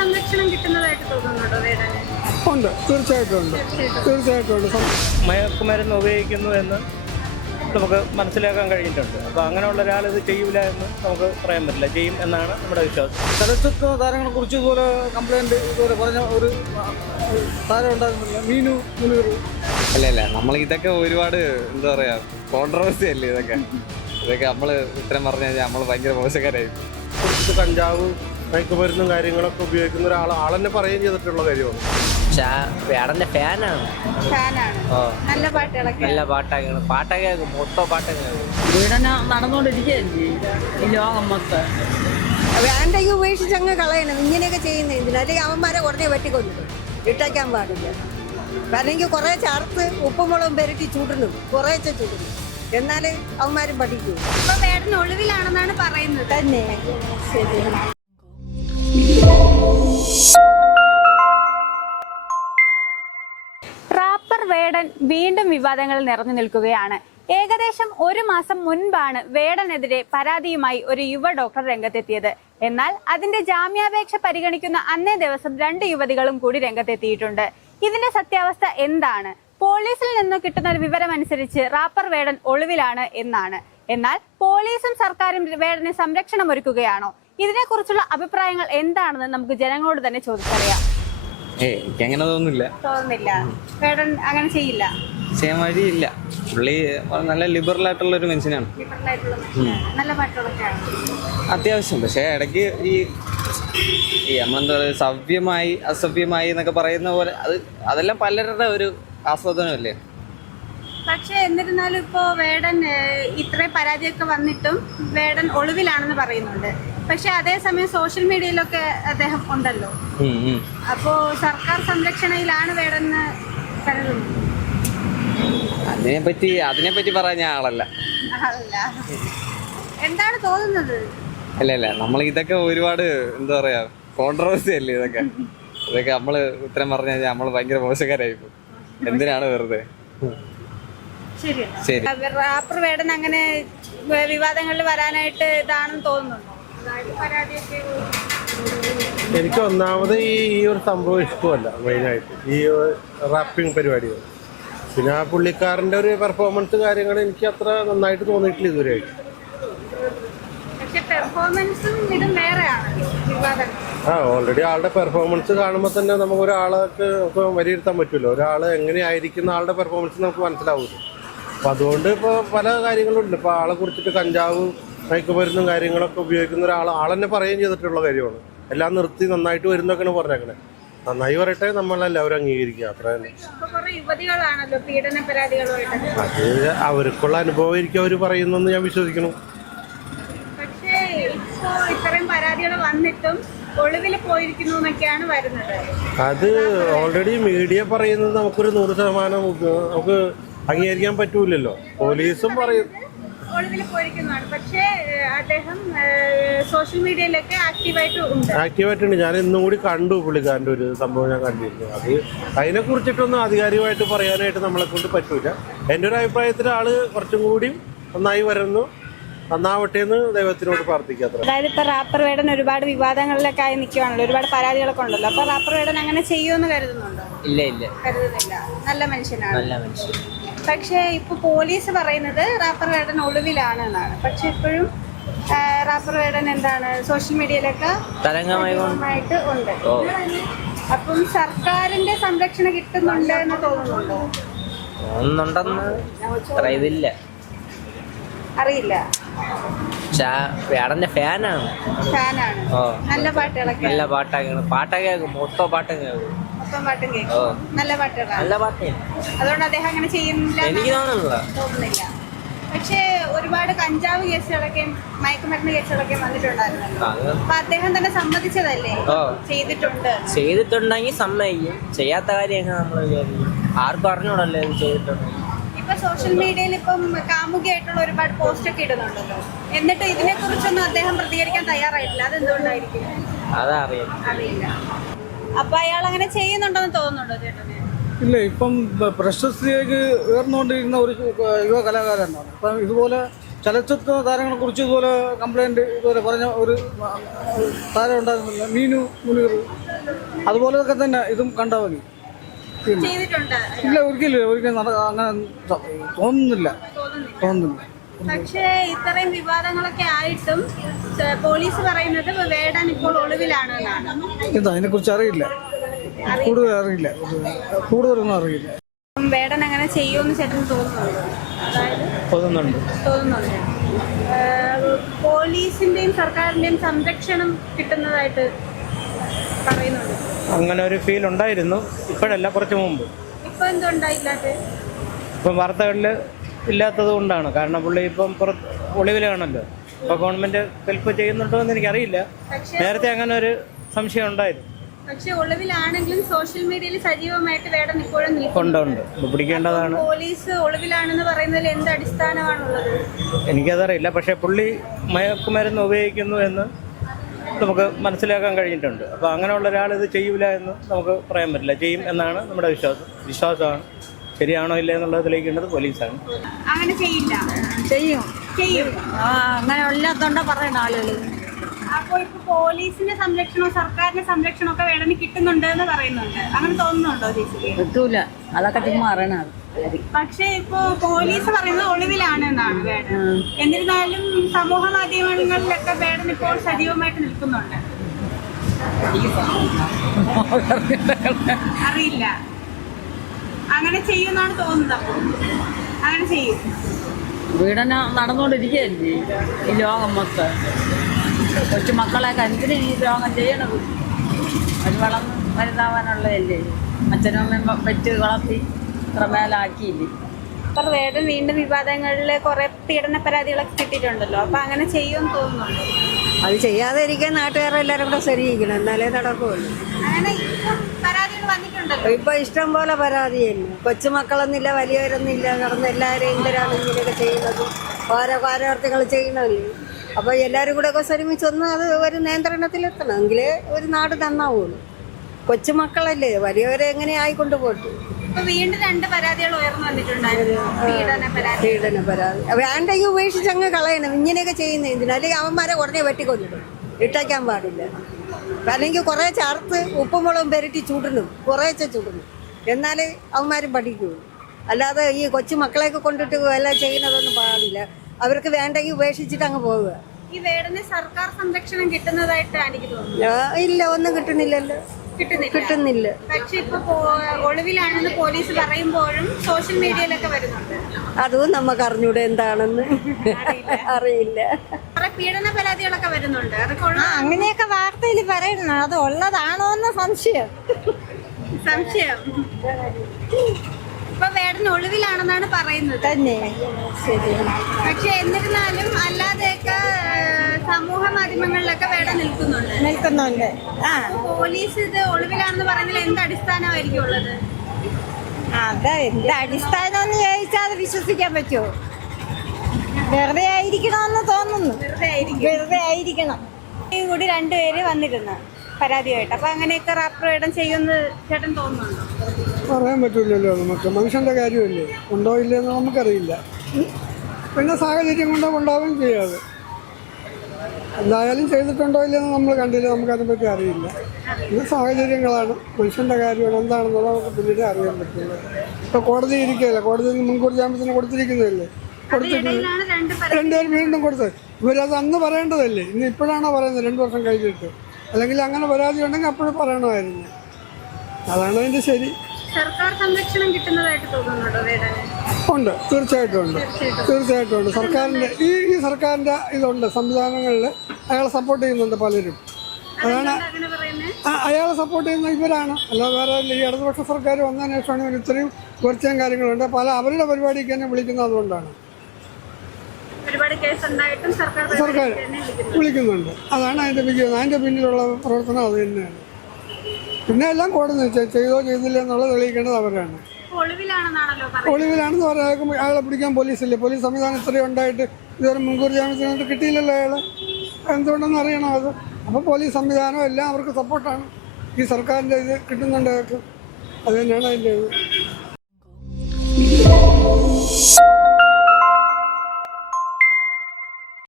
സംരക്ഷണം കിട്ടുന്നതായിട്ട് തോന്നുന്നുണ്ടോ വേടന്? ഉണ്ട്, തീർച്ചയായിട്ടും ഉണ്ട്, തീർച്ചയായിട്ടും ഉണ്ട്. മയക്കുമരുന്ന് ഉപയോഗിക്കുന്നു എന്ന് നമുക്ക് മനസ്സിലാക്കാൻ കഴിഞ്ഞിട്ടുണ്ട്. അപ്പോൾ അങ്ങനെയുള്ള ഒരാൾ ഇത് ചെയ്യൂല എന്ന് നമുക്ക് പറയാൻ പറ്റില്ല, ചെയ്യും എന്നാണ് നമ്മുടെ വിശ്വാസം. ചലച്ചിത്ര താരങ്ങളെ കുറിച്ച് ഇതുപോലെ കംപ്ലൈൻറ്റ് ഇതുപോലെ പറഞ്ഞ ഒരു താരം ഉണ്ടാകുന്നില്ല, മീനു മുനീർ. അല്ല നമ്മൾ ഇതൊക്കെ ഒരുപാട് എന്താ പറയാ കോൺട്രവേഴ്സി അല്ലേ ഇതൊക്കെ നമ്മൾ ഇത്രയും പറഞ്ഞു കഴിഞ്ഞാൽ നമ്മൾ ഭയങ്കര മോശക്കാരായി. കഞ്ചാവ് മയക്കുമരുന്നും കാര്യങ്ങളൊക്കെ ഉപയോഗിക്കുന്ന ആളെന്നെ പറയുകയും ചെയ്തിട്ടുള്ള കാര്യമാണ്. വേടന്റെ ഫാനാണ്. നല്ല പാട്ടുകളൊക്കെ, നല്ല പാട്ടൊക്കെ മൊത്തം പാട്ടൊക്കെ പീഡന നടന്നുകൊണ്ടിരിക്കുകയല്ലേ ഈ ലോകം മൊത്തം. വേണ്ടെങ്കിൽ ഉപേക്ഷിച്ചങ്ങ് കളയണം. ഇങ്ങനെയൊക്കെ ചെയ്യുന്ന ഇതിന്, അല്ലെങ്കിൽ അവന്മാരെ ഉടനെ വെട്ടിക്കൊണ്ടു ഇട്ടയ്ക്കാൻ പാടില്ല. അല്ലെങ്കിൽ കുറേ ചേർത്ത് ഉപ്പും മുളകും പെരുക്കി ചൂടണം, കുറേശ്ശെ ചൂടണം, എന്നാലേ അവന്മാരും പഠിക്കൂ. ഇപ്പൊ വേടൻ ഒളിവിലാണെന്നാണ് പറയുന്നത് തന്നെ. ശരി. റാപ്പർ വേടൻ വീണ്ടും വിവാദങ്ങളിൽ നിറഞ്ഞു നിൽക്കുകയാണ്. ഏകദേശം ഒരു മാസം മുൻപാണ് വേടനെതിരെ പരാതിയുമായി ഒരു യുവ ഡോക്ടർ രംഗത്തെത്തിയത്. എന്നാൽ അതിന്റെ ജാമ്യാപേക്ഷ പരിഗണിക്കുന്ന അന്നേ ദിവസം 2 യുവതികളും കൂടി രംഗത്തെത്തിയിട്ടുണ്ട്. ഇതിന്റെ സത്യാവസ്ഥ എന്താണ്? പോലീസിൽ നിന്ന് കിട്ടുന്ന ഒരു വിവരം അനുസരിച്ച് റാപ്പർ വേടൻ ഒളിവിലാണ് എന്നാണ്. എന്നാൽ പോലീസും സർക്കാരും വേടന് സംരക്ഷണം ഒരുക്കുകയാണോ? ഇതിനെക്കുറിച്ചുള്ള അഭിപ്രായങ്ങൾ എന്താണെന്ന് നമുക്ക് ജനങ്ങളോട് തന്നെ ചോദിച്ചറിയാം. എനിക്കങ്ങനെ തോന്നുന്നില്ല വേടൻ അങ്ങനെ ചെയ്യില്ല, ചെയ്യാൻ വഴിയില്ല. പുള്ളി നല്ല ലിബറൽ ആയിട്ടുള്ള ഒരു മനുഷ്യനാണ്. നല്ല പാട്ടുകളൊക്കെയാണ് അത്യാവശ്യം. പക്ഷേ ഇടയ്ക്ക് ഈ നമ്മളെന്താ പറയുക, സവ്യമായി അസഭ്യമായി എന്നൊക്കെ പറയുന്ന പോലെ അതെല്ലാം പലരുടെ ഒരു ആസ്വാദനമല്ലേ. പക്ഷെ എന്നിരുന്നാലും ഇപ്പോ വേടൻ ഇത്രയും പരാതിയൊക്കെ വന്നിട്ടും വേടൻ ഒളിവിലാണെന്ന് പറയുന്നുണ്ട്. പക്ഷെ അതേസമയം സോഷ്യൽ മീഡിയയിലൊക്കെ അദ്ദേഹം ഉണ്ടല്ലോ. അപ്പോ സർക്കാർ സംരക്ഷണയിലാണ് വേടെന്ന് കരുതുന്നു. അതിനെപ്പറ്റി പറയാൻ ഞാൻ ആളല്ല. എന്താണ് തോന്നുന്നത്? അല്ല നമ്മൾ ഇതൊക്കെ ഒരുപാട് എന്താ പറയാ കോൺട്രവേഴ്സി അല്ലേ ഇതൊക്കെ നമ്മള് ഉത്തരം പറഞ്ഞു കഴിഞ്ഞാൽ നമ്മൾ ഭയങ്കര മോശക്കാരായിപ്പോ. എന്തിനാണ് വെറുതെ. ശരി. റാപ്പർ വേടൻ അങ്ങനെ വിവാദങ്ങളിൽ വരാനായിട്ട് ഇതാണെന്ന് തോന്നുന്നുണ്ടോ? എനിക്ക് ഒന്നാമത് ഈ ഒരു സംഭവം ഇഷ്ടമല്ല മെയിനായിട്ട്, ഈ റാപ്പിംഗ് പരിപാടികൾ. പിന്നെ ആ പുള്ളിക്കാരൻ്റെ ഒരു പെർഫോമൻസ് കാര്യങ്ങൾ എനിക്ക് അത്ര നന്നായിട്ട് തോന്നിയിട്ടില്ല ഇതുവരെയായിട്ട്. ഓൾറെഡി ആളുടെ പെർഫോമൻസ് കാണുമ്പോൾ തന്നെ നമുക്ക് ഒരാൾക്ക് വിലയിരുത്താൻ പറ്റുമല്ലോ. ഒരാൾ എങ്ങനെയായിരിക്കുന്ന ആളുടെ പെർഫോമൻസ് നമുക്ക് മനസ്സിലാവുമല്ലോ. അപ്പം അതുകൊണ്ട് ഇപ്പോൾ പല കാര്യങ്ങളുണ്ട്. ഇപ്പോൾ ആളെ കുറിച്ചിട്ട് കഞ്ചാവ് മയക്കുമരുന്നും കാര്യങ്ങളൊക്കെ ഉപയോഗിക്കുന്ന ആളെന്നെ പറയുകയും ചെയ്തിട്ടുള്ള കാര്യമാണ്. എല്ലാം നിർത്തി നന്നായിട്ട് വരുന്നൊക്കെയാണ് പറഞ്ഞേക്കണേ. നന്നായി പറയട്ടെ, നമ്മളെല്ലാവരും അംഗീകരിക്കുക, അത്ര തന്നെ. അത് അവർക്കുള്ള അനുഭവം ആയിരിക്കും അവർ പറയുന്നെന്ന് ഞാൻ വിശ്വസിക്കുന്നു. അത് ഓൾറെഡി മീഡിയ പറയുന്നത് നമുക്കൊരു 100% നമുക്ക് അംഗീകരിക്കാൻ പറ്റൂലല്ലോ. പോലീസും പറയും പക്ഷേ അദ്ദേഹം സോഷ്യൽ മീഡിയയിലൊക്കെ ആക്റ്റീവായിട്ടുണ്ട്. ഞാൻ ഇന്നും കൂടി കണ്ടു പുള്ളിക്കാരൻ്റെ ഒരു സംഭവം ഞാൻ കണ്ടിരുന്നു. അതിനെ കുറിച്ചിട്ടൊന്നും ആധികാരികമായിട്ട് പറയാനായിട്ട് നമ്മളെ കൊണ്ട് പറ്റൂല. എൻ്റെ ഒരു അഭിപ്രായത്തിൽ ആള് കുറച്ചും കൂടി നന്നായി വരുന്നു, നന്നാവട്ടെ എന്ന് ദൈവത്തിനോട് പ്രാർത്ഥിക്കുക. അതായത് ഇപ്പൊ റാപ്പർ വേടൻ ഒരുപാട് വിവാദങ്ങളിലൊക്കെ ആയി നിൽക്കുവാണല്ലോ, ഒരുപാട് പരാതികളൊക്കെ ഉണ്ടല്ലോ. അപ്പൊ റാപ്പർ വേടൻ അങ്ങനെ ചെയ്യുമെന്ന് കരുതുന്നുണ്ടോ? ഇല്ല, കരുതുന്നില്ല. നല്ല മനുഷ്യനാണ്. പക്ഷേ ഇപ്പൊ പോലീസ് പറയുന്നത് റാപ്പർ വേടൻ ഒളിവിലാണ് എന്നാണ്. പക്ഷെ ഇപ്പോഴും റാപ്പർ വേടൻ എന്താണ് സോഷ്യൽ മീഡിയയിലൊക്കെ തരംഗമായിട്ട് ഉണ്ട്. അപ്പം സർക്കാരിന്റെ സംരക്ഷണം കിട്ടുന്നുണ്ട് എന്ന് തോന്നുന്നുണ്ടോ? അറിയില്ല. വേടന്റെ ഫാനാണ്. നല്ല പാട്ടുകളൊക്കെ, പാട്ടൊക്കെ മൊത്തം പാട്ടും കേൾക്കും. നല്ല പാട്ടുകളാണ്. അതുകൊണ്ട് അദ്ദേഹം അങ്ങനെ ചെയ്യുന്നില്ല എനിക്ക് തോന്നുന്നില്ല. പക്ഷേ ഒരുപാട് കഞ്ചാവ് കേസുകളൊക്കെ മയക്കുമരുന്ന് കേസുകളൊക്കെ വന്നിട്ടുണ്ടായിരുന്നല്ലോ. അപ്പൊ അദ്ദേഹം തന്നെ സമ്മതിച്ചതല്ലേ ചെയ്തിട്ടുണ്ടെങ്കിൽ സമ്മതിക്കും. ചെയ്യാത്ത കാര്യം ആർക്കും അറിഞ്ഞൂടല്ലോ ചെയ്തിട്ടുണ്ട്. ഇപ്പൊ സോഷ്യൽ മീഡിയയിൽ ഇപ്പം കാമുകിയായിട്ടുള്ള ഒരുപാട് പോസ്റ്റ് ഒക്കെ ഇടുന്നുണ്ടല്ലോ. എന്നിട്ട് ഇതിനെ കുറിച്ചൊന്നും അദ്ദേഹം പ്രതികരിക്കാൻ തയ്യാറായിട്ടില്ല. അതെന്തുകൊണ്ടായിരിക്കും? അറിയില്ല. അപ്പൊ അയാൾ അങ്ങനെ ചെയ്യുന്നുണ്ടെന്ന് തോന്നുന്നുണ്ടോ ചേട്ടന്? ഇല്ല, ഇപ്പം പ്രശസ്തിയിലേക്ക് ഉയർന്നുകൊണ്ടിരിക്കുന്ന ഒരു യുവ കലാകാരനാണ്. അപ്പം ഇതുപോലെ ചലച്ചിത്ര താരങ്ങളെ കുറിച്ച് ഇതുപോലെ കംപ്ലൈൻറ്റ് ഇതുപോലെ പറഞ്ഞ ഒരു താരം ഉണ്ടാകുന്നില്ല, മീനു മുനീർ. അതുപോലെയൊക്കെ തന്നെ ഇതും കണ്ടാൽ മതി. ചെയ്തിട്ടുണ്ട് ഇല്ല, ഒരിക്കലും അങ്ങനെ തോന്നുന്നില്ല. പക്ഷേ ഇത്രയും വിവാദങ്ങളൊക്കെ ആയിട്ടും പോലീസ് പറയുന്നത് വേടൻ ഇപ്പോൾ ഒളിവിലാണ് എന്നാണ്. എന്താ അതിനെക്കുറിച്ച് അറിയില്ല, കൂടുതലൊന്നും അറിയില്ല. വേടൻ അങ്ങനെ ചെയ്യുമെന്ന് ചേട്ടന് തോന്നുന്നുണ്ടോ? അതായത് തോന്നുന്നുണ്ട്. പോലീസിന്റെയും സർക്കാരിന്റെയും സംരക്ഷണം കിട്ടുന്നതായിട്ട് പറയുന്നുണ്ട്. അങ്ങനെ ഒരു ഫീൽ ഉണ്ടായിരുന്നു, ഇപ്പോഴല്ല, കുറച്ച് മുമ്പ്. ഇപ്പൊ എന്തുണ്ടായില്ലാത്ത? ഇപ്പം വാർത്തകളിൽ ഇല്ലാത്തത് കൊണ്ടാണ്. കാരണം പുള്ളി ഇപ്പം ഒളിവിലാണല്ലോ. ഇപ്പോൾ ഗവൺമെന്റ് ഹെൽപ്പ് ചെയ്യുന്നുണ്ടോ എന്ന് എനിക്കറിയില്ല. നേരത്തെ അങ്ങനെ ഒരു സംശയം ഉണ്ടായിരുന്നു. പക്ഷെ ഒളിവിലാണെങ്കിലും സോഷ്യൽ മീഡിയയിൽ സജീവമായിട്ട് വേടൻ ഇപ്പോഴും ഉണ്ട് പിടിക്കേണ്ടതാണ്. പോലീസ് ഒളിവിലാണെന്ന് പറയുന്നതിൽ എന്ത് അടിസ്ഥാനമാണുള്ളത്? എനിക്കതറിയില്ല. പക്ഷേ പുള്ളി മയക്കുമരുന്ന് ഉപയോഗിക്കുന്നു എന്ന് നമുക്ക് മനസ്സിലാക്കാൻ കഴിഞ്ഞിട്ടുണ്ട്. അപ്പോൾ അങ്ങനെയുള്ള ഒരാൾ ഇത് ചെയ്യൂല എന്ന് നമുക്ക് പറയാൻ പറ്റില്ല. ചെയ്യും എന്നാണ് നമ്മുടെ വിശ്വാസമാണ്. ശരിയാണോ ഇല്ല എന്നുള്ളത് തെളിയിക്കേണ്ടത് പോലീസാണ്. അങ്ങനെ ചെയ്യില്ല. ചെയ്യും. അങ്ങനെ ഇല്ലാത്തോണ്ടാ പറയണ ആളുകൾ. അപ്പോൾ ഇപ്പൊ പോലീസിന്റെ സംരക്ഷണവും സർക്കാരിന്റെ സംരക്ഷണവും ഒക്കെ വേടന് കിട്ടുന്നുണ്ട് എന്ന് പറയുന്നുണ്ട്. അങ്ങനെ തോന്നുന്നുണ്ടോ ചേച്ചിക്ക്? കിട്ടൂല, അതൊക്കെ ചുമ്മാ അറിയണത്. പക്ഷെ ഇപ്പൊ പോലീസ് പറയുന്നത് ഒളിവിലാണ് എന്നാണ് വേടൻ. എന്നിരുന്നാലും സമൂഹ മാധ്യമങ്ങളിലൊക്കെ വേടൻ ഇപ്പോൾ സജീവമായിട്ട് നിൽക്കുന്നുണ്ട്. അറിയില്ല. അങ്ങനെ ചെയ്യുമെന്നാണ് തോന്നുന്നത്. അപ്പോൾ അങ്ങനെ ചെയ്യും. പീഡന നടന്നുകൊണ്ടിരിക്കുകയല്ലേ ഈ ലോകം മൊത്തം. കൊച്ചുമക്കളെയൊക്കെ എന്തിനാ ഈ രോഗം ചെയ്യണത്? ഒരു വളർന്ന് വലുതാവാനുള്ളതല്ലേ. അച്ഛനും അമ്മയും വെച്ച് വളർത്തി ഇത്ര മേലാക്കിയില്ലേ. ഇപ്പൊ വേടൻ വീണ്ടും വിവാദങ്ങളിൽ കുറെ പീഡന പരാതികളൊക്കെ കിട്ടിയിട്ടുണ്ടല്ലോ. അപ്പൊ അങ്ങനെ ചെയ്യുമെന്ന് തോന്നുന്നുണ്ടോ? അത് ചെയ്യാതെ ഇരിക്കാൻ നാട്ടുകാരെല്ലാവരും കൂടെ ശരിയിക്കണം, എന്നാലേ നടക്കുള്ളൂ. അങ്ങനെ ഇപ്പം പരാതികൾ വന്നിട്ടുണ്ടല്ലോ. ഇപ്പൊ ഇഷ്ടം പോലെ പരാതിയല്ലേ. കൊച്ചുമക്കളൊന്നുമില്ല, വലിയവരൊന്നുമില്ല, നടന്ന് എല്ലാവരും എന്തിനാണ് ഇങ്ങനെയൊക്കെ ചെയ്യുന്നത്? ഓരോ കാരവർത്തികൾ ചെയ്യണമല്ലേ. അപ്പോൾ എല്ലാവരും കൂടെ ഒക്കെ ശ്രമിച്ചൊന്ന് അത് ഒരു നിയന്ത്രണത്തിലെത്തണം, എങ്കിലേ ഒരു നാട് നന്നാവുള്ളൂ. കൊച്ചുമക്കളല്ലേ, വലിയവരെ എങ്ങനെ ആയിക്കൊണ്ട് പോട്ടു. ഇപ്പൊ വീണ്ടും 2 പരാതികൾ ഉയർന്നു വന്നിട്ടുണ്ടായിരുന്നു. പീഡന പരാതി വേണ്ടെങ്കിൽ ഉപേക്ഷിച്ച് അങ്ങ് കളയണം. ഇങ്ങനെയൊക്കെ ചെയ്യുന്നത് എന്തിനാ? അല്ലെങ്കിൽ അവന്മാരെ ഉടനെ വെട്ടിക്കൊല്ലിടും, ഇട്ടയ്ക്കാൻ പാടില്ല. അല്ലെങ്കിൽ കുറേ ചേർത്ത് ഉപ്പും മുളകും പെരട്ടി ചുടണം, കുറേശ്ശെ ചുടണം, എന്നാലേ അവന്മാരും പഠിക്കുള്ളൂ. അല്ലാതെ ഈ കൊച്ചു മക്കളെയൊക്കെ കൊണ്ടിട്ട് എല്ലാം ചെയ്യുന്നതൊന്നും പാടില്ല. അവർക്ക് വേണ്ടെങ്കിൽ ഉപേക്ഷിച്ചിട്ട് അങ്ങ് പോവുക. ഈ വേടന് സർക്കാർ സംരക്ഷണം കിട്ടുന്നതായിട്ട് എനിക്ക് തോന്നുന്നു. ഇല്ല, ഒന്നും കിട്ടുന്നില്ലല്ലോ. കിട്ടുന്നില്ല. പക്ഷെ ഇപ്പൊ ഒളിവിലാണെന്ന് പോലീസ് പറയുമ്പോഴും സോഷ്യൽ മീഡിയയിലൊക്കെ വരുന്നുണ്ട്. അതും നമുക്ക് അറിഞ്ഞൂടെ എന്താണെന്ന് അറിയില്ല. പീഡന പരാതികളൊക്കെ വരുന്നുണ്ട്. അങ്ങനെയൊക്കെ വാർത്തയിൽ പറയണം. അത് ഉള്ളതാണോ എന്ന് സംശയം. ഇപ്പൊ വേടൻ ഒളിവിലാണെന്നാണ് പറയുന്നത് തന്നെ. ശരി. പക്ഷെ എന്നിരുന്നാലും അല്ലാതെയൊക്കെ സമൂഹ മാധ്യമങ്ങളിലൊക്കെ വേടൻ നിൽക്കുന്നുണ്ട്. പോലീസ് ഇത് ഒളിവിലാണെന്ന് പറയുന്നതിൽ എന്ത് അടിസ്ഥാനമായിരിക്കും ഉള്ളത്? അതെ, എന്ത് അടിസ്ഥാനം എന്ന് ചോദിച്ചാൽ അത് വിശ്വസിക്കാൻ പറ്റുമോ? വെറുതെ ആയിരിക്കണമെന്ന് തോന്നുന്നു. വെറുതെ ആയിരിക്കണം. കൂടി 2 പേര് വന്നിരുന്നു പരാതിയായിട്ട്. അപ്പൊ അങ്ങനെയൊക്കെ റാപ്പർ വേടൻ ചെയ്യുമെന്ന് ചേട്ടൻ തോന്നുന്നുണ്ടോ? പറയാൻ പറ്റില്ലല്ലോ, നമുക്ക് മനുഷ്യൻ്റെ കാര്യമല്ലേ. ഉണ്ടോ ഇല്ലെന്ന് നമുക്കറിയില്ല. പിന്നെ സാഹചര്യം കൊണ്ടോ ഉണ്ടാവുകയും ചെയ്യാതെ. എന്തായാലും ചെയ്തിട്ടുണ്ടോ ഇല്ലെന്ന് നമ്മൾ കണ്ടില്ല, നമുക്കതിനെപ്പറ്റി അറിയില്ല. ഇത് സാഹചര്യങ്ങളാണ്, മനുഷ്യൻ്റെ കാര്യമാണ്. എന്താണെന്നുള്ളത് നമുക്ക് പിന്നീട് അറിയാൻ പറ്റില്ല. ഇപ്പോൾ കോടതി ഇരിക്കുകയല്ല, കോടതിയിൽ മുൻകൂർ ജാമ്യത്തിന് കൊടുത്തിരിക്കുന്നതല്ലേ. കൊടുത്തിട്ട് 2 പേര് വീണ്ടും കൊടുത്തത്. ഇവരത് അന്ന് പറയേണ്ടതല്ലേ, ഇന്ന് ഇപ്പോഴാണോ പറയുന്നത്? 2 വർഷം കഴിഞ്ഞിട്ട്. അല്ലെങ്കിൽ അങ്ങനെ പരാതി ഉണ്ടെങ്കിൽ അപ്പോഴും പറയണമായിരുന്നു. അതാണ് അതിൻ്റെ ശരി. സർക്കാർ സംരക്ഷണം കിട്ടുന്നതായിട്ട് തോന്നുന്നുണ്ടോ വേടന്? ഉണ്ട്, തീർച്ചയായിട്ടും ഉണ്ട്. സർക്കാരിൻ്റെ ഈ സർക്കാരിൻ്റെ ഇതുണ്ട്, സംവിധാനങ്ങളിൽ അയാളെ സപ്പോർട്ട് ചെയ്യുന്നുണ്ട് പലരും. അതാണ് അയാളെ സപ്പോർട്ട് ചെയ്യുന്ന ഇവരാണ്, അല്ലാതെ വേറെ ഈ ഇടതുപക്ഷ സർക്കാർ വന്നതിന് ശേഷമാണ് ഇവർ ഇത്രയും കുറച്ചും കാര്യങ്ങളുണ്ട്. പല അവരുടെ പരിപാടിക്ക് തന്നെ വിളിക്കുന്നത് അതുകൊണ്ടാണ്. സർക്കാർ വിളിക്കുന്നുണ്ട്. അതാണ് അതിൻ്റെ പിന്നിലുള്ള പ്രവർത്തനം. അത് തന്നെയാണ്. പിന്നെ എല്ലാം കോടതി ചെയ്തോ ചെയ്തില്ല എന്നുള്ളത് തെളിയിക്കേണ്ടത് അവരാണ്. ഒളിവിലാണെന്ന് പറയാം. അയാളെ പിടിക്കാൻ പോലീസില്ലേ? പോലീസ് സംവിധാനം ഇത്രയും ഉണ്ടായിട്ട് ഇതുവരെ മുൻകൂർ ജാമ്യത്തിന് കിട്ടിയില്ലല്ലോ അയാളെ. എന്തുകൊണ്ടെന്ന് അറിയണം അത്. അപ്പോൾ പോലീസ് സംവിധാനം എല്ലാം അവർക്ക് സപ്പോർട്ടാണ്. ഈ സർക്കാരിൻ്റെ ഇത് കിട്ടുന്നുണ്ട് അയാൾക്ക്. അത് തന്നെയാണ് അതിൻ്റെ ഇത്.